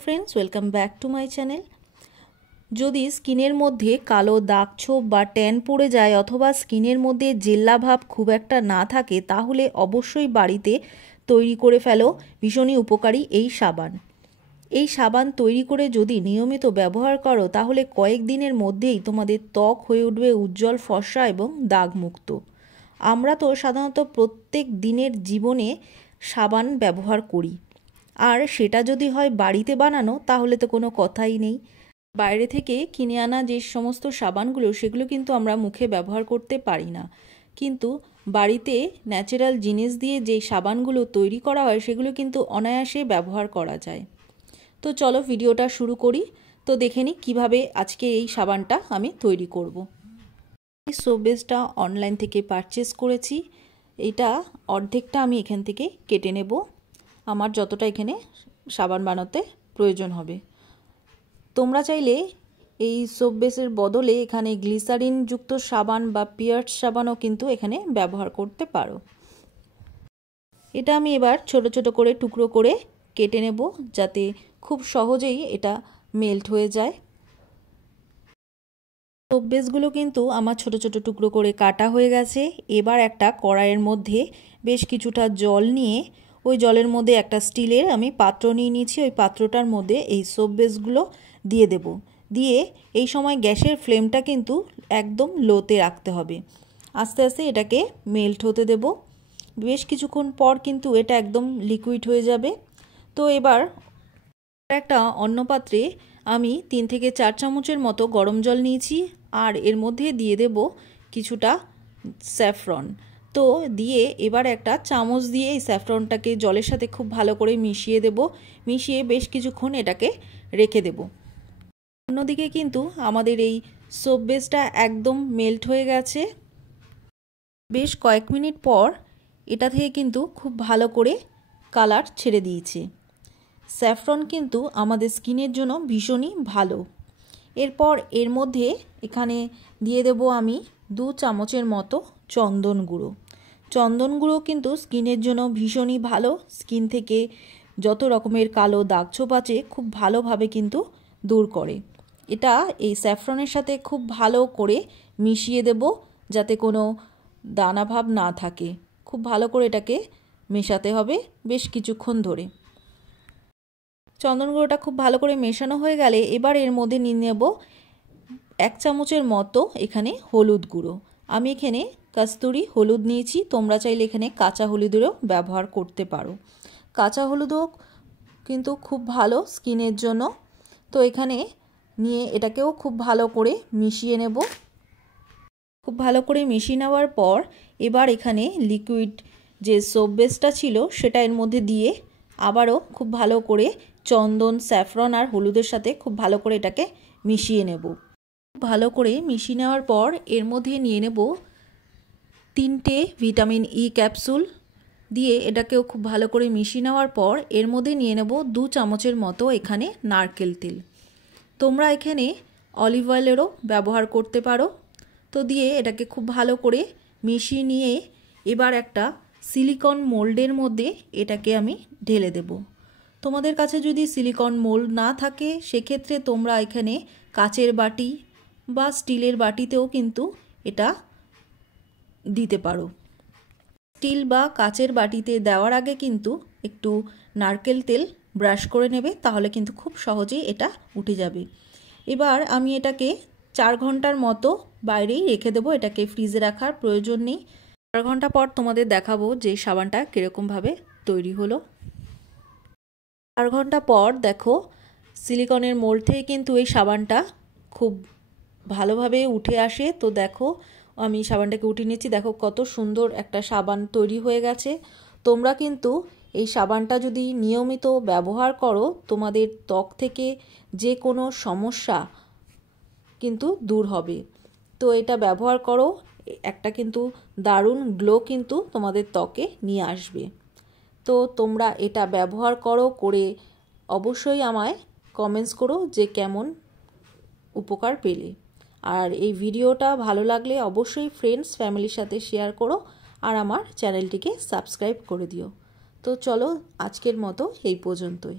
Friends welcome back to my channel. যদি স্কিনের মধ্যে কালো দাগ ছোপ বা ট্যান পড়ে যায় অথবা স্কিনের মধ্যে জেল্লা ভাব খুব একটা না থাকে তাহলে অবশ্যই বাড়িতে তৈরি করে ফেলো ভীষণই উপকারী এই সাবান। এই সাবান তৈরি করে যদি নিয়মিত ব্যবহার করো তাহলে কয়েকদিনের মধ্যেই তোমাদের ত্বক হয়ে উঠবে উজ্জ্বল ফর্সা এবং দাগমুক্ত। আমরা তো সাধারণত প্রত্যেক দিনের জীবনে সাবান ব্যবহার করি, আর সেটা যদি হয় বাড়িতে বানানো তাহলে তো কোনো কথাই নেই। বাইরে থেকে কিনে আনা যে সমস্ত সাবানগুলো সেগুলো কিন্তু আমরা মুখে ব্যবহার করতে পারি না, কিন্তু বাড়িতে ন্যাচারাল জিনিস দিয়ে যে সাবানগুলো তৈরি করা হয় সেগুলো কিন্তু অনায়াসে ব্যবহার করা যায়। তো চলো ভিডিওটা শুরু করি। তো দেখে নিই কীভাবে আজকে এই সাবানটা আমি তৈরি করব। এই সোপ বেসটা অনলাইন থেকে পারচেস করেছি। এটা অর্ধেকটা আমি এখান থেকে কেটে নেব, আমার যতটা এখানে সাবান বানাতে প্রয়োজন হবে। তোমরা চাইলে এই সোপ বেসের বদলে এখানে গ্লিসারিন যুক্ত সাবান বা পিয়ার্স সাবানও কিন্তু এখানে ব্যবহার করতে পারো। এটা আমি এবার ছোট ছোট করে টুকরো করে কেটে নেব যাতে খুব সহজেই এটা মেল্ট হয়ে যায়। সোপ বেসগুলো কিন্তু আমার ছোট ছোট টুকরো করে কাটা হয়ে গেছে। এবার একটা কড়াইয়ের মধ্যে বেশ কিছুটা জল নিয়ে ওই জলের মধ্যে একটা স্টিলের আমি পাত্র নিয়ে নিয়েছি। ওই পাত্রটার মধ্যে এই সোপ বেসগুলো দিয়ে দেব। দিয়ে এই সময় গ্যাসের ফ্লেমটা কিন্তু একদম লোতে রাখতে হবে। আস্তে আস্তে এটাকে মেল্ট হতে দেব। বেশ কিছুক্ষণ পর কিন্তু এটা একদম লিকুইড হয়ে যাবে। তো এবার একটা অন্য পাত্রে আমি 3 থেকে 4 চামচের মতো গরম জল নিয়েছি, আর এর মধ্যে দিয়ে দেব কিছুটা স্যাফরন। তো দিয়ে এবার একটা চামচ দিয়ে এই স্যাফরনটাকে জলের সাথে খুব ভালো করে মিশিয়ে দেব। মিশিয়ে বেশ কিছুক্ষণ এটাকে রেখে দেব। অন্যদিকে কিন্তু আমাদের এই সোপ বেসটা একদম মেল্ট হয়ে গেছে। বেশ কয়েক মিনিট পর এটা থেকে কিন্তু খুব ভালো করে কালার ছেড়ে দিয়েছে। স্যাফরন কিন্তু আমাদের স্কিনের জন্য ভীষণই ভালো। এরপর এর মধ্যে এখানে দিয়ে দেব আমি 2 চামচের মতো চন্দন গুঁড়ো। চন্দন গুঁড়ো কিন্তু স্কিনের জন্য ভীষণই ভালো। স্কিন থেকে যত রকমের কালো দাগ ছোপ আছে খুব ভালোভাবে কিন্তু দূর করে। এটা এই স্যাফরনের সাথে খুব ভালো করে মিশিয়ে দেব যাতে কোনো দানাভাব না থাকে। খুব ভালো করে এটাকে মেশাতে হবে বেশ কিছুক্ষণ ধরে। চন্দন গুঁড়োটা খুব ভালো করে মেশানো হয়ে গেলে এবার এর মধ্যে নিয়ে নেব 1 চামচের মতো এখানে হলুদ গুঁড়ো। আমি এখানে কস্তুরি হলুদ নিয়েছি, তোমরা চাইলে এখানে কাঁচা হলুদেরও ব্যবহার করতে পারো। কাঁচা হলুদও কিন্তু খুব ভালো স্কিনের জন্য। তো এখানে নিয়ে এটাকেও খুব ভালো করে মিশিয়ে নেব। খুব ভালো করে মিশিয়ে নেওয়ার পর এবার এখানে লিকুইড যে সোপ বেসটা ছিল সেটা এর মধ্যে দিয়ে আবারও খুব ভালো করে চন্দন, স্যাফরন আর হলুদের সাথে খুব ভালো করে এটাকে মিশিয়ে নেব। ভালো করে মিশিয়ে নেওয়ার পর এর মধ্যে নিয়ে নেব 3টে ভিটামিন ই ক্যাপসুল। দিয়ে এটাকেও খুব ভালো করে মিশিয়ে নেওয়ার পর এর মধ্যে নিয়ে নেব 2 চামচের মতো এখানে নারকেল তেল। তোমরা এখানে অলিভ অয়েলেরও ব্যবহার করতে পারো। তো দিয়ে এটাকে খুব ভালো করে মিশিয়ে নিয়ে এবার একটা সিলিকন মোল্ডের মধ্যে এটাকে আমি ঢেলে দেব। তোমাদের কাছে যদি সিলিকন মোল্ড না থাকে সেক্ষেত্রে তোমরা এখানে কাচের বাটি বা স্টিলের বাটিতেও কিন্তু এটা দিতে পারো। স্টিল বা কাচের বাটিতে দেওয়ার আগে কিন্তু একটু নারকেল তেল ব্রাশ করে নেবে, তাহলে কিন্তু খুব সহজেই এটা উঠে যাবে। এবার আমি এটাকে 4 ঘন্টার মতো বাইরেই রেখে দেবো। এটাকে ফ্রিজে রাখার প্রয়োজন নেই। 4 ঘন্টা পর তোমাদের দেখাবো যে সাবানটা কীরকমভাবে তৈরি হলো। 4 ঘন্টা পর দেখো সিলিকনের মোল্ড থেকে কিন্তু এই সাবানটা খুব ভালোভাবে উঠে আসে। তো দেখো আমি সাবানটাকে উঠিয়ে নিচ্ছি, দেখো কত সুন্দর একটা সাবান তৈরি হয়ে গেছে। তোমরা কিন্তু এই সাবানটা যদি নিয়মিত ব্যবহার করো তোমাদের ত্বক থেকে যে কোনো সমস্যা কিন্তু দূর হবে। তো এটা ব্যবহার করো, একটা কিন্তু দারুণ গ্লো কিন্তু তোমাদের ত্বকে নিয়ে আসবে। তো তোমরা এটা ব্যবহার করো, করে অবশ্যই আমায় কমেন্টস করো যে কেমন উপকার পেলে। আর এই ভিডিওটা ভালো লাগলে অবশ্যই ফ্রেন্ডস ফ্যামিলির সাথে শেয়ার করো আর আমার চ্যানেলটিকে সাবস্ক্রাইব করে দিও। তো চলো আজকের মতো এই পর্যন্তই।